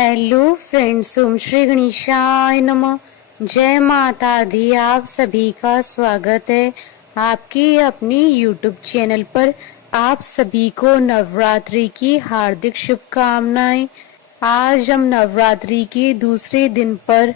Hello friends, ओम श्री गणेशाय नमः। जय माता दी। आप सभी का स्वागत है आपकी अपनी यूट्यूब चैनल पर। आप सभी को नवरात्रि की हार्दिक शुभकामनाएं। आज हम नवरात्रि के दूसरे दिन पर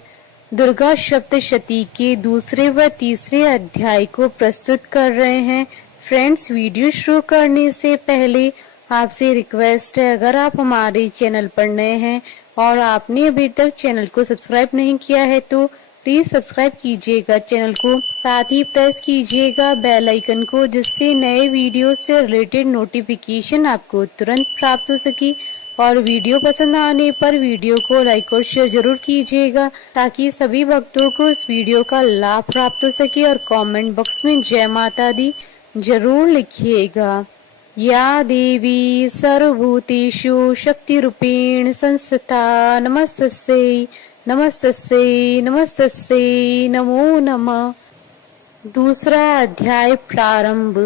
दुर्गा सप्तशती के दूसरे व तीसरे अध्याय को प्रस्तुत कर रहे हैं। फ्रेंड्स, वीडियो शुरू करने से पहले आपसे रिक्वेस्ट है, अगर आप हमारे चैनल पर नए हैं और आपने अभी तक चैनल को सब्सक्राइब नहीं किया है तो प्लीज सब्सक्राइब कीजिएगा चैनल को, साथ ही प्रेस कीजिएगा बेल आइकन को, जिससे नए वीडियो से रिलेटेड नोटिफिकेशन आपको तुरंत प्राप्त हो सके। और वीडियो पसंद आने पर वीडियो को लाइक और शेयर जरूर कीजिएगा ताकि सभी भक्तों को इस वीडियो का लाभ प्राप्त हो सके। और कमेंट बॉक्स में जय माता दी जरूर लिखिएगा। या देवी सर्वभूतेषु शक्तिरूपेण संस्थिता नमस्तस्यै नमस्तस्यै नमस्तस्यै नमो नमः। दूसरा अध्याय प्रारंभ।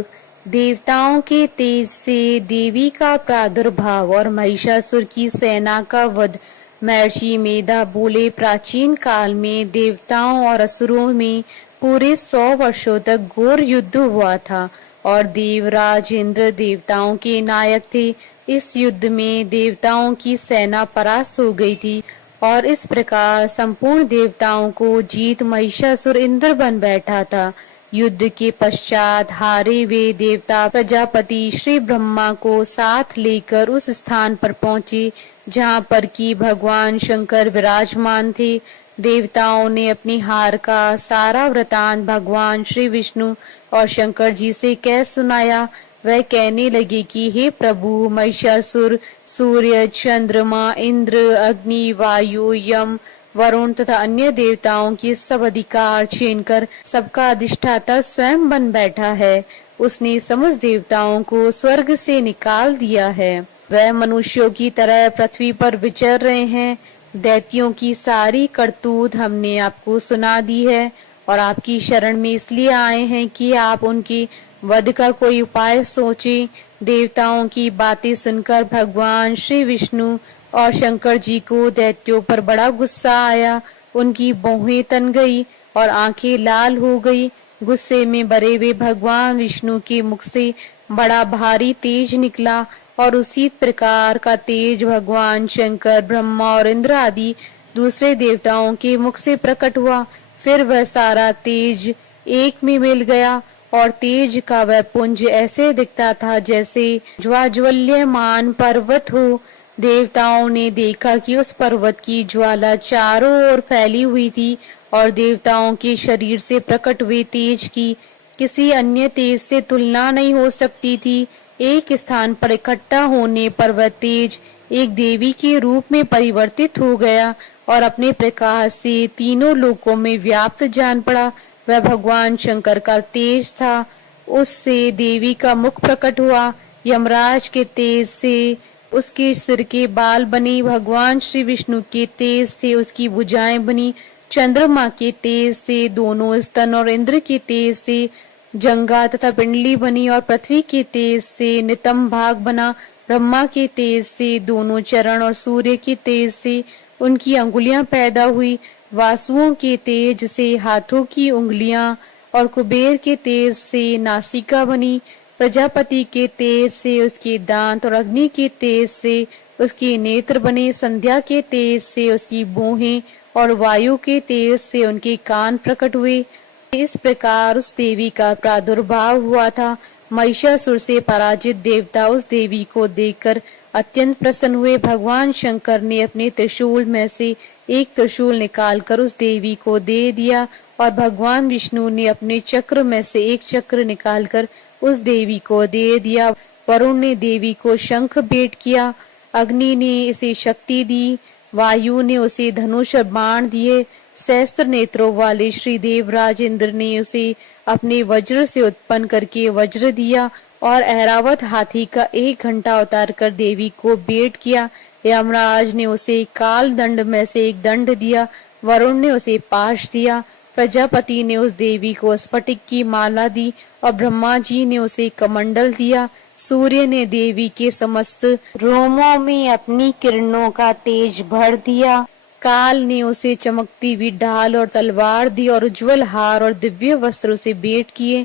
देवताओं के तेज से देवी का प्रादुर्भाव और महिषासुर की सेना का वध। महर्षि मेधा बोले, प्राचीन काल में देवताओं और असुरों में पूरे 100 वर्षों तक घोर युद्ध हुआ था और देवराज इंद्र देवताओं के नायक थे। इस युद्ध में देवताओं की सेना परास्त हो गई थी और इस प्रकार संपूर्ण देवताओं को जीत महिषासुर इंद्र बन बैठा था। युद्ध के पश्चात हारे वे देवता प्रजापति श्री ब्रह्मा को साथ लेकर उस स्थान पर पहुंचे जहां पर कि भगवान शंकर विराजमान थे। देवताओं ने अपनी हार का सारा वृतांत भगवान श्री विष्णु और शंकर जी से कह सुनाया। वह कहने लगे कि हे प्रभु, महिषासुर सूर्य, चंद्रमा, इंद्र, अग्नि, वायु, यम, वरुण तथा अन्य देवताओं के सब अधिकार छीनकर सबका अधिष्ठाता स्वयं बन बैठा है। उसने समस्त देवताओं को स्वर्ग से निकाल दिया है। वह मनुष्यों की तरह पृथ्वी पर विचर रहे हैं। दैत्यों की सारी करतूत हमने आपको सुना दी है और आपकी शरण में इसलिए आए हैं कि आप उनके वध का कोई उपाय सोचें। देवताओं की बातें सुनकर भगवान श्री विष्णु और शंकर जी को दैत्यों पर बड़ा गुस्सा आया। उनकी भौहें तन गई और आंखें लाल हो गई। गुस्से में भरे हुए भगवान विष्णु के मुख से बड़ा भारी तेज निकला और उसी प्रकार का तेज भगवान शंकर, ब्रह्मा और इंद्र आदि दूसरे देवताओं के मुख से प्रकट हुआ। फिर वह सारा तेज एक में मिल गया और तेज का वह पुंज ऐसे दिखता था जैसे ज्वाज्वल्यमान पर्वत हो। देवताओं ने देखा कि उस पर्वत की ज्वाला चारों ओर फैली हुई थी और देवताओं के शरीर से प्रकट हुए तेज की किसी अन्य तेज से तुलना नहीं हो सकती थी। एक स्थान पर इकट्ठा होने पर वह तेज एक देवी के रूप में परिवर्तित हो गया और अपने प्रकाश से तीनों लोकों में व्याप्त जान पड़ा। वह भगवान शंकर का तेज था। उससे देवी का मुख प्रकट हुआ। यमराज के तेज से उसके सिर के बाल बने। भगवान श्री विष्णु के तेज से उसकी भुजाएं बनी। चंद्रमा के तेज से दोनों स्तन और इंद्र के तेज से जंगा तथा पिंडली बनी और पृथ्वी के तेज से नितंब भाग बना। ब्रह्मा के तेज से दोनों चरण और सूर्य के तेज से उनकी अंगुलियां पैदा हुई। वासुओं के तेज से हाथों की उंगलियां और कुबेर के तेज से नासिका बनी। प्रजापति के तेज से उसके दांत और अग्नि के तेज से उसके नेत्र बने। संध्या के तेज से उसकी भौहें और वायु के तेज से उनके कान प्रकट हुए। इस प्रकार उस देवी का प्रादुर्भाव हुआ था। महिषासुर से पराजित देवता उस देवी को देखकर अत्यंत प्रसन्न हुए। भगवान शंकर ने अपने त्रिशूल में से एक त्रिशूल निकालकर उस देवी को दे दिया और भगवान विष्णु ने अपने चक्र में से एक चक्र निकालकर उस देवी को दे दिया। वरुण ने देवी को शंख भेंट किया। अग्नि ने इसे शक्ति दी। वायु ने उसे धनुष और बाण दिए। सहस्त्र नेत्रों वाले श्री देवराज इंद्र ने उसे अपने वज्र से उत्पन्न करके वज्र दिया और ऐरावत हाथी का एक घंटा उतार कर देवी को भेंट किया। यमराज ने उसे काल दंड में से एक दंड दिया। वरुण ने उसे पाश दिया। प्रजापति ने उस देवी को स्फटिक की माला दी और ब्रह्मा जी ने उसे कमंडल दिया। सूर्य ने देवी के समस्त रोमों में अपनी किरणों का तेज भर दिया। काल ने उसे चमकती हुई ढाल और तलवार दी और उज्जवल हार और दिव्य वस्त्रों से भेंट किए।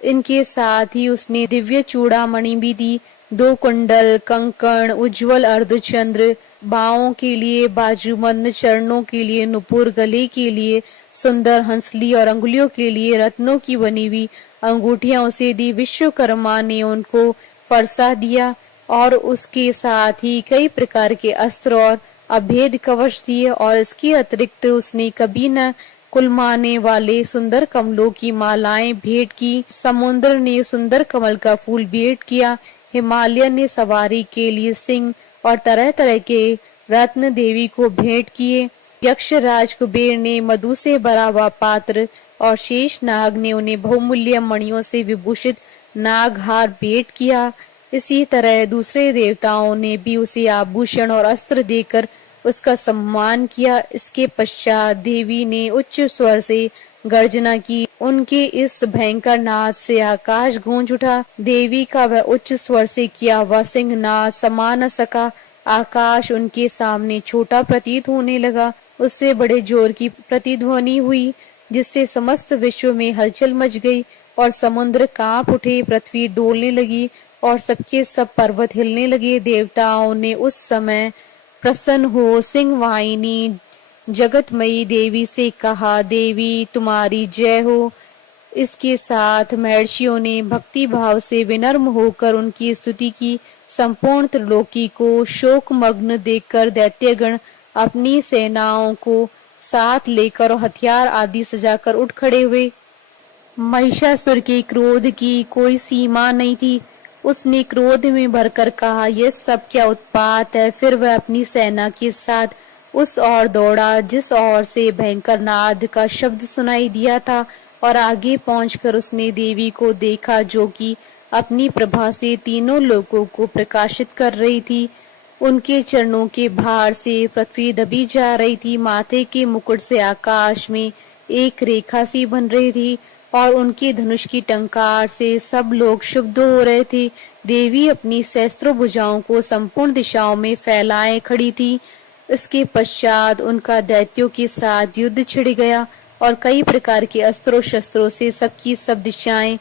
इनके साथ ही उसने दिव्य चूड़ामणि भी दी। 2 कुंडल, कंकण, उज्जवल अर्धचंद्र, बाहों के लिए बाजूबंद, चरणों के लिए नुपुर, गले के लिए सुंदर हंसली और अंगुलियों के लिए रत्नों की बनी हुई अंगूठियां उसे दी। विश्वकर्मा ने उनको फरसा दिया और उसके साथ ही कई प्रकार के अस्त्र और अभेद कवच दिए। और इसके अतिरिक्त उसने कभी न कुलमाने वाले सुंदर कमलों की मालाएं भेंट की। समुद्र ने सुंदर कमल का फूल भेंट किया। हिमालय ने सवारी के लिए सिंह और तरह तरह के रत्न देवी को भेंट किए। यक्ष राज कुबेर ने मधु से भरा हुआ पात्र और शेष नाग ने उन्हें बहुमूल्य मणियों से विभूषित नागहार भेंट किया। इसी तरह दूसरे देवताओं ने भी उसे आभूषण और अस्त्र देकर उसका सम्मान किया। इसके पश्चात देवी ने उच्च स्वर से गर्जना की। उनके इस भयंकर नाद से आकाश गूंज उठा। देवी का वह उच्च स्वर से किया हुआ सिंहनाद समा न सका। आकाश उनके सामने छोटा प्रतीत होने लगा। उससे बड़े जोर की प्रतिध्वनि हुई जिससे समस्त विश्व में हलचल मच गई और समुद्र कांप उठे, पृथ्वी डोलने लगी और सबके सब पर्वत हिलने लगे। देवताओं ने उस समय प्रसन्न हो सिंहवाहिनी जगतमयी देवी से कहा, देवी तुम्हारी जय हो। इसके साथ महर्षियों ने भक्ति भाव से विनम्र होकर उनकी स्तुति की। संपूर्ण त्रिलोकी को शोकमग्न देखकर दैत्यगण अपनी सेनाओं को साथ लेकर और हथियार आदि सजाकर उठ खड़े हुए। महिषासुर के क्रोध की कोई सीमा नहीं थी। उसने क्रोध में भरकर कहा, यह सब क्या उत्पात है। फिर वह अपनी सेना के साथ उस ओर दौड़ा जिस ओर से भयंकर नाद का शब्द सुनाई दिया था और आगे पहुंचकर उसने देवी को देखा जो कि अपनी प्रभा से तीनों लोगों को प्रकाशित कर रही थी। उनके चरणों के भार से पृथ्वी दबी जा रही थी। माथे के मुकुट से आकाश में एक रेखा सी बन रही थी और उनके धनुष की टंकार से सब लोग शुद्ध हो रहे थे। देवी अपनी सहस्त्रों भुजाओं को संपूर्ण दिशाओं में फैलाए खड़ी थी। इसके पश्चात उनका दैत्यों के साथ युद्ध छिड़ गया और कई प्रकार के अस्त्रों शस्त्रों से सबकी सब दिशाएं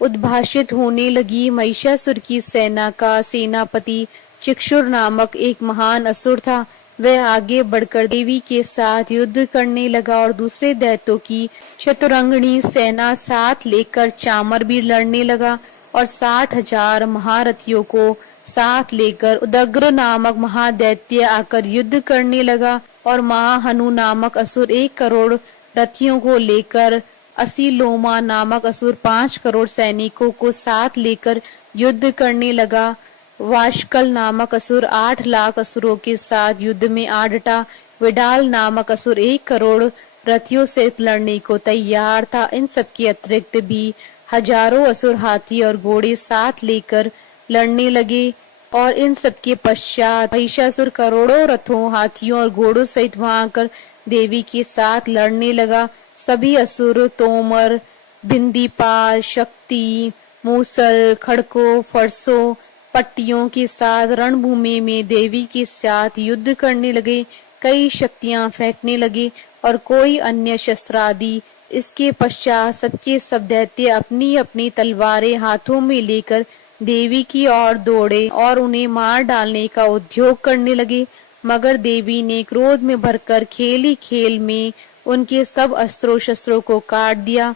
उद्भाषित होने लगी। महिषासुर की सेना का सेनापति चिक्षुर नामक एक महान असुर था। वह आगे बढ़कर देवी के साथ युद्ध करने लगा और दूसरे दैत्यों की चतुरंगणी सेना साथ लेकर चामर भी लड़ने लगा और 60,000 महारथियों को साथ लेकर उदग्र नामक महादैत्य आकर युद्ध करने लगा और महाहनु नामक असुर 1 करोड़ रथियों को लेकर, असीलोमा नामक असुर 5 करोड़ सैनिकों को साथ लेकर युद्ध करने लगा। वाशकल नामक असुर 8 लाख असुरों के साथ युद्ध में आ डटा। विडाल नामक असुर 1 करोड़ रथियों से लड़ने को तैयार था। इन सबके अतिरिक्त भी हजारों असुर हाथी और घोड़े साथ लेकर लड़ने लगे और इन सबके पश्चात महिषासुर करोड़ों रथों, हाथियों और घोड़ों सहित वहां आकर देवी के साथ लड़ने लगा। सभी असुर तोमर, भिंदीपाल, शक्ति, मूसल, खड़कों, फरसों, पट्टियों के साथ रणभूमि में देवी के साथ युद्ध करने लगे। कई शक्तियां फेंकने लगे और कोई अन्य शस्त्र आदि। इसके पश्चात सबके सब दैत्य अपनी अपनी तलवारें हाथों में लेकर देवी की ओर दौड़े और उन्हें मार डालने का उद्योग करने लगे। मगर देवी ने क्रोध में भरकर खेल ही खेल में उनके सब अस्त्रों शस्त्रों को काट दिया।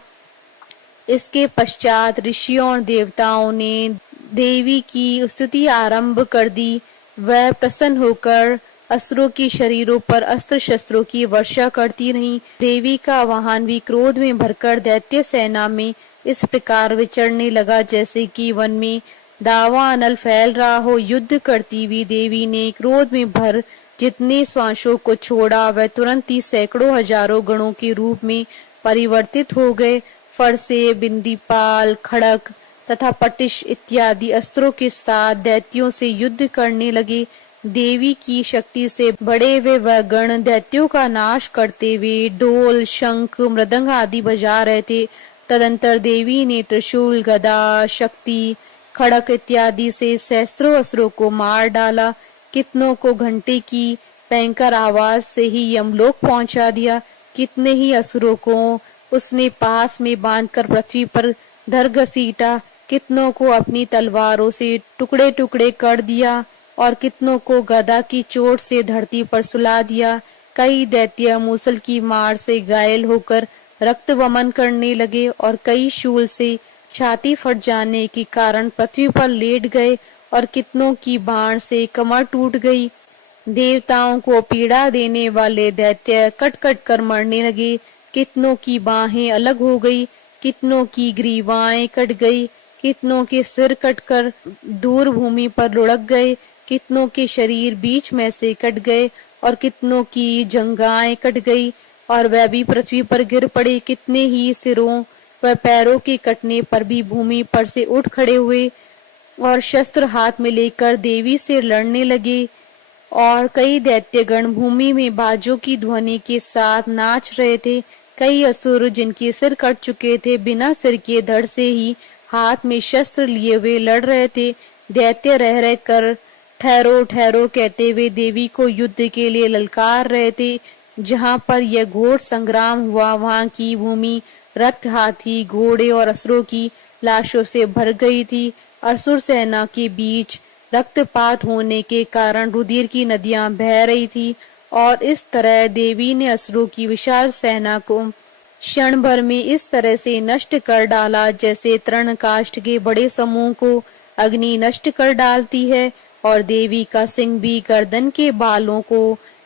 इसके पश्चात ऋषियों और देवताओं ने देवी की स्तुति आरंभ कर दी। वह प्रसन्न होकर असुरों के शरीरों पर अस्त्र शस्त्रों की वर्षा करती रही। देवी का वाहन भी क्रोध में भरकर दैत्य सेना में इस प्रकार विचरने लगा जैसे कि वन में दावानल फैल रहा हो। युद्ध करती हुई देवी ने क्रोध में भर जितने श्वासों को छोड़ा वह तुरंत ही सैकड़ों हजारों गणों के रूप में परिवर्तित हो गए। फरसे, बिंदीपाल, खड़क तथा पटिश इत्यादि अस्त्रों के साथ दैत्यों से युद्ध करने लगे। देवी की शक्ति से बड़े हुए वह गण दैत्यों का नाश करते हुए ढोल, शंख, मृदंग आदि बजा रहे थे। तदंतर देवी ने त्रिशूल, गदा, शक्ति, खड़क इत्यादि से सहस्त्रों असुरों को मार डाला। कितनों को घंटे की भयंकर आवाज से ही यमलोक पहुंचा दिया। कितने ही असुरों को उसने पास में बांधकर पृथ्वी पर धर घसीटा। कितनों को अपनी तलवारों से टुकड़े टुकड़े कर दिया और कितनों को गदा की चोट से धरती पर सुला दिया। कई दैत्य मूसल की मार से घायल होकर रक्त वमन करने लगे और कई शूल से छाती फट जाने के कारण पृथ्वी पर लेट गए और कितनों की बाण से कमर टूट गई। देवताओं को पीड़ा देने वाले दैत्य कट कट कर मरने लगे। कितनों की बाहें अलग हो गई, कितनों की ग्रीवाएं कट गई, कितनों के सिर कटकर दूर भूमि पर लुढ़क गए, कितनों के शरीर बीच में से कट गए और कितनों की जंघाएं कट गई और वह भी पृथ्वी पर गिर पड़े। कितने ही सिरों व पैरों के कटने पर भी भूमि पर से उठ खड़े हुए और शस्त्र हाथ में लेकर देवी से लड़ने लगे। और कई दैत्यगण भूमि में बाजों की ध्वनि के साथ नाच रहे थे। कई असुर जिनके सिर कट चुके थे बिना सिर के धड़ से ही हाथ में शस्त्र लिए हुए लड़ रहे थे। दैत्य रह रह कर ठहरो ठहरो कहते हुए देवी को युद्ध के लिए ललकार रहे थे। जहाँ पर यह घोर संग्राम हुआ वहाँ की भूमि रथ, हाथी, घोड़े और असुरों की लाशों से भर गई थी। असुर सेना के बीच रक्तपात होने के कारण रुधिर की नदियां बह रही थी और इस तरह देवी ने असुरों की विशाल सेना को क्षण भर में इस तरह से नष्ट कर डाला जैसे तृणकाष्ठ के बड़े समूह को अग्नि नष्ट कर डालती है। और देवी का सिंह भी गर्दन के बालों को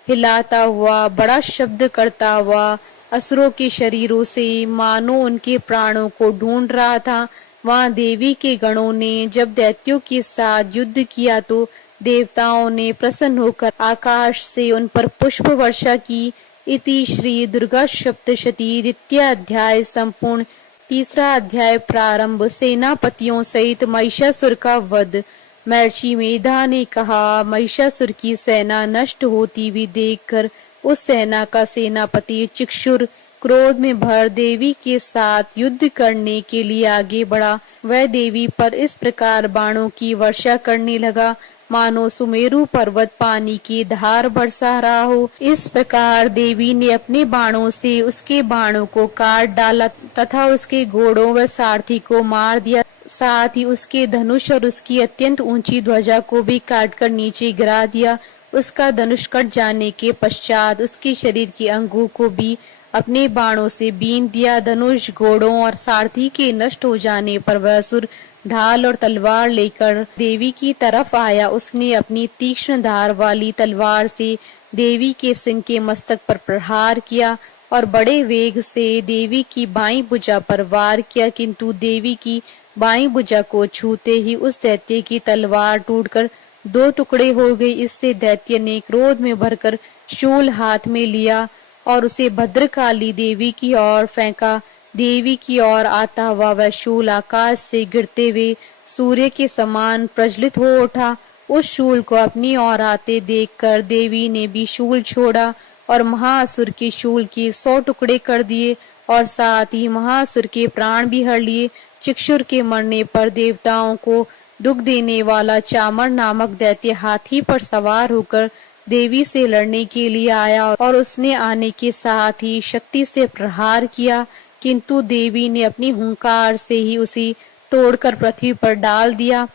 हिलाता हुआ बड़ा शब्द करता हुआ असुरों के शरीरों से मानो उनके प्राणों को ढूंढ रहा था। वहां देवी के गणों ने जब दैत्यों के साथ युद्ध किया तो देवताओं ने प्रसन्न होकर आकाश से उन पर पुष्प वर्षा की। इति श्री दुर्गा सप्तशती द्वितीय अध्याय संपूर्ण। तीसरा अध्याय प्रारंभ। सेनापतियों सहित महिषासुर का वध। महर्षि मेधा ने कहा, महिषासुर की सेना नष्ट होती हुई देखकर उस सेना का सेनापति चिक्षुर क्रोध में भर देवी के साथ युद्ध करने के लिए आगे बढ़ा। वह देवी पर इस प्रकार बाणों की वर्षा करने लगा मानो सुमेरु पर्वत पानी की धार बरसा रहा हो। इस प्रकार देवी ने अपने बाणों से उसके बाणों को काट डाला तथा उसके घोड़ों व सारथी को मार दिया। साथ ही उसके धनुष और उसकी अत्यंत ऊंची ध्वजा को भी काटकर नीचे गिरा दिया। उसका धनुष कट जाने के पश्चात उसके शरीर के अंगों को भी अपने बाणों से बीन दिया। धनुष, घोड़ों और सारथी के नष्ट हो जाने पर वह असुर ढाल और तलवार लेकर देवी की तरफ आया। उसने अपनी तीक्ष्ण धार वाली तलवार से देवी के सिंह के मस्तक पर प्रहार किया और बड़े वेग से देवी की बाईं भुजा पर वार किया, किंतु देवी की बाईं भुजा को छूते ही उस दैत्य की तलवार टूटकर दो टुकड़े हो गई। इससे दैत्य ने क्रोध में भरकर शूल हाथ में लिया और उसे भद्रकाली देवी की ओर फेंका। देवी की ओर आता हुआ वह शूल आकाश से गिरते हुए सूर्य के समान प्रज्वलित हो उठा। उस शूल को अपनी ओर आते देखकर देवी ने भी शूल छोड़ा और महाअसुर के शूल के 100 टुकड़े कर दिए और साथ ही महाअसुर के प्राण भी हर लिए। चिक्षुर के मरने पर देवताओं को दुख देने वाला चामर नामक दैत्य हाथी पर सवार होकर देवी से लड़ने के लिए आया और उसने आने के साथ ही शक्ति से प्रहार किया, किंतु देवी ने अपनी हुंकार से ही उसे तोड़कर पृथ्वी पर डाल दिया।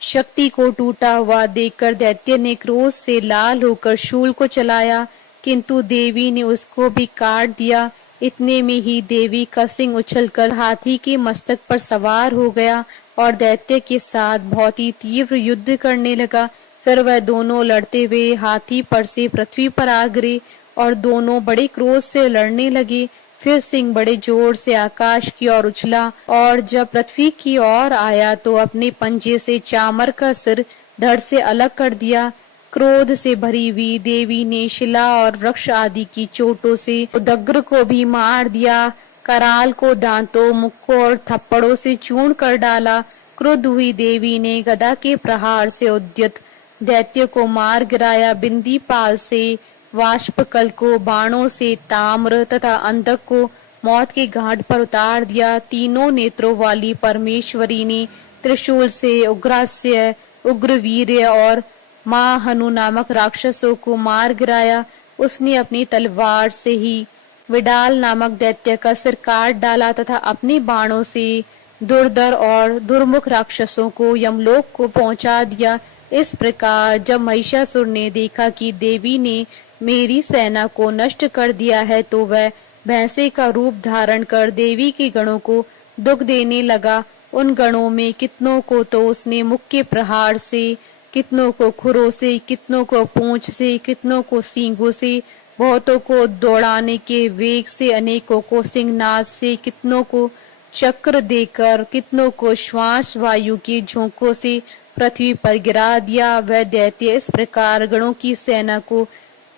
शक्ति को टूटा हुआ देखकर दैत्य ने क्रोध से लाल होकर शूल को चलाया, किंतु देवी ने उसको भी काट दिया। इतने में ही देवी का सिंह उछलकर हाथी के मस्तक पर सवार हो गया और दैत्य के साथ बहुत ही तीव्र युद्ध करने लगा। फिर वह दोनों लड़ते हुए हाथी पर से पृथ्वी पर आ गिरे और दोनों बड़े क्रोध से लड़ने लगे। फिर सिंह बड़े जोर से आकाश की ओर उछला और जब पृथ्वी की ओर आया तो अपने पंजे से चामर का सिर धड़ से अलग कर दिया। क्रोध से भरी हुई देवी ने शिला और वृक्ष आदि की चोटों से उदग्र को भी मार दिया। कराल को दांतों, मुक्कों और थप्पड़ों से चूर्ण कर डाला। क्रुद्ध हुई देवी ने गदा के प्रहार से उद्यत दैत्य को मार गिराया। बिंदी पाल से वाष्पकल को, बाणों से ताम्र तथा अंधक को मौत के घाट पर उतार दिया। तीनों नेत्रों वाली परमेश्वरी ने त्रिशूल से उग्रास्य, उग्रवीर्य और महाहनु नामक राक्षसों को मार गिराया। उसने अपनी तलवार से ही विडाल नामक दैत्य का सिर काट डाला तथा अपने बाणों से दुर्धर और दुर्मुख राक्षसों को यमलोक को पहुंचा दिया। इस प्रकार जब महिषासुर ने देखा कि देवी ने मेरी सेना को नष्ट कर दिया है, तो वह भैंसे का रूप धारण कर देवी के गणों को दुख देने लगा। उन गणों में कितनों को तो उसने मुख के प्रहार से, कितनों को खुरों से, कितनों को पूंछ से, कितनों को सींगों से, बहुतों को दौड़ाने के वेग से, अनेकों को सिंहनाद से, कितनों को चक्र देकर, कितनों को श्वास वायु के झोंकों से पृथ्वी पर गिरा दिया। वह दैत्य इस प्रकार गणों की सेना को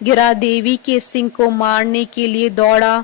गिरा देवी के सिंह को मारने के लिए दौड़ा।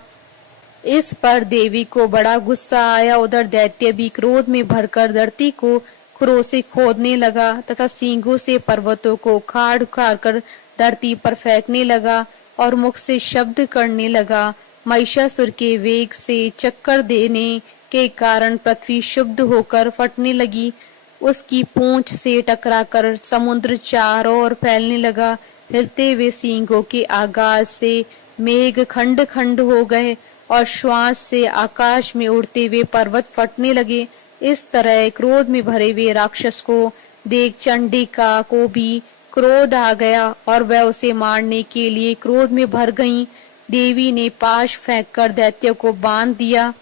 इस पर देवी को बड़ा गुस्सा आया। उधर दैत्य भी क्रोध में भरकर धरती को खुरों से खोदने लगा तथा सींगों से पर्वतों को उखाड़ उखाड़ कर धरती पर फेंकने लगा और मुख से शब्द करने लगा। महिषासुर के वेग से चक्कर देने के कारण पृथ्वी शुद्ध होकर फटने लगी। उसकी पूंछ से टकराकर समुद्र चारों ओर फैलने लगा। हिलते हुए सींगों के आगाज से मेघ खंड खंड हो गए और श्वास से आकाश में उड़ते हुए पर्वत फटने लगे। इस तरह क्रोध में भरे हुए राक्षस को देख चंडिका को भी क्रोध आ गया और वह उसे मारने के लिए क्रोध में भर गईं। देवी ने पाश फेंककर दैत्य को बांध दिया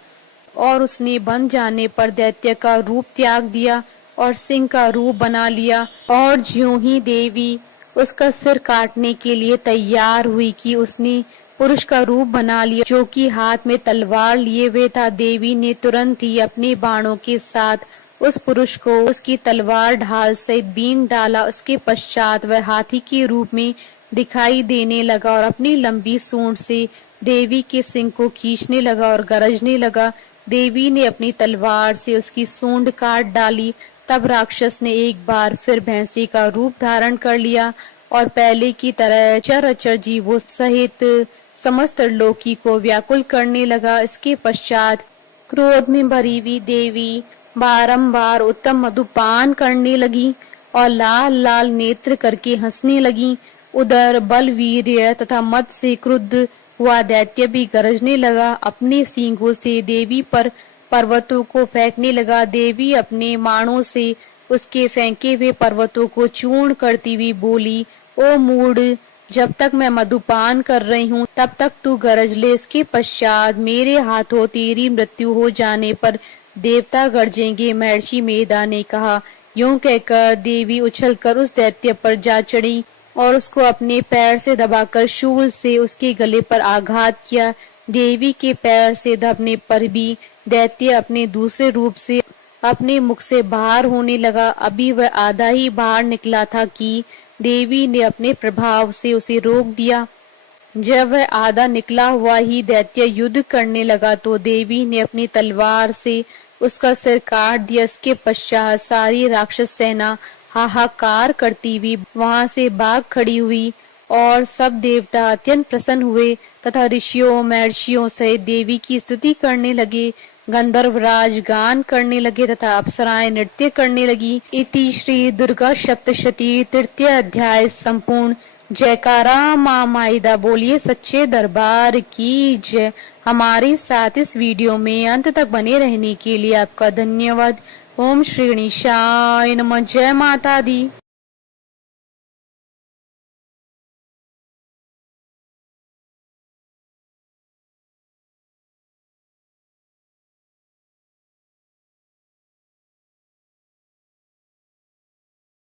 और उसने बंध जाने पर दैत्य का रूप त्याग दिया और सिंह का रूप बना लिया। और ज्यों ही देवी उसका सिर काटने के लिए तैयार हुई कि उसने पुरुष का रूप बना लिया, जो कि हाथ में तलवार लिए हुए था। देवी ने तुरंत ही अपने बाणों के साथ उस पुरुष को उसकी तलवार ढाल सहित बीन डाला। उसके पश्चात वह हाथी के रूप में दिखाई देने लगा और अपनी लंबी सूंड से देवी के सिंह को खींचने लगा और गरजने लगा। देवी ने अपनी तलवार से उसकी सूंड काट डाली। तब राक्षस ने एक बार फिर भैंसे का रूप धारण कर लिया और पहले की तरह चराचर जीवों सहित समस्त लोकी को व्याकुल करने लगा। इसके पश्चात क्रोध में भरी हुई देवी बारंबार उत्तम मधुपान करने लगी और लाल लाल नेत्र करके हंसने लगी। उधर बलवीर्य तथा मद से क्रुद्ध हुआ दैत्य भी गरजने लगा। अपने सींगों से देवी पर पर्वतों को फेंकने लगा। देवी अपने बाणों से उसके फेंके हुए पर्वतों को चूर्ण करती हुई बोली, ओ मूढ़, जब तक मैं मधुपान कर रही हूँ तब तक तू गरज ले। इसके पश्चात मेरे हाथों तेरी मृत्यु हो जाने पर देवता गरजेंगे। महर्षि मेधा ने कहा। यूं कहकर देवी उछलकर उस दैत्य पर जा चढ़ी और उसको अपने पैर से दबाकर शूल से उसके गले पर आघात किया। देवी के पैर से दबने पर भी दैत्य अपने दूसरे रूप से अपने मुख से बाहर होने लगा। अभी वह आधा ही बाहर निकला था कि देवी ने अपने प्रभाव से उसे रोक दिया। जब वह आधा निकला हुआ ही दैत्य युद्ध करने लगा तो देवी ने अपनी तलवार से उसका सिर काट दिया। इसके पश्चात सारी राक्षस सेना हाहाकार करती हुई वहां से भाग खड़ी हुई और सब देवता अत्यंत प्रसन्न हुए तथा ऋषियों महर्षियों सहित देवी की स्तुति करने लगे। गंधर्वराज गान करने लगे तथा अप्सराएं नृत्य करने लगी। इति श्री दुर्गा सप्तशती तृतीय अध्याय संपूर्ण। जयकारा माँ माइदा बोलिए सच्चे दरबार की जय। हमारे साथ इस वीडियो में अंत तक बने रहने के लिए आपका धन्यवाद। ओम श्री गणेशाय नमः। जय माता दी।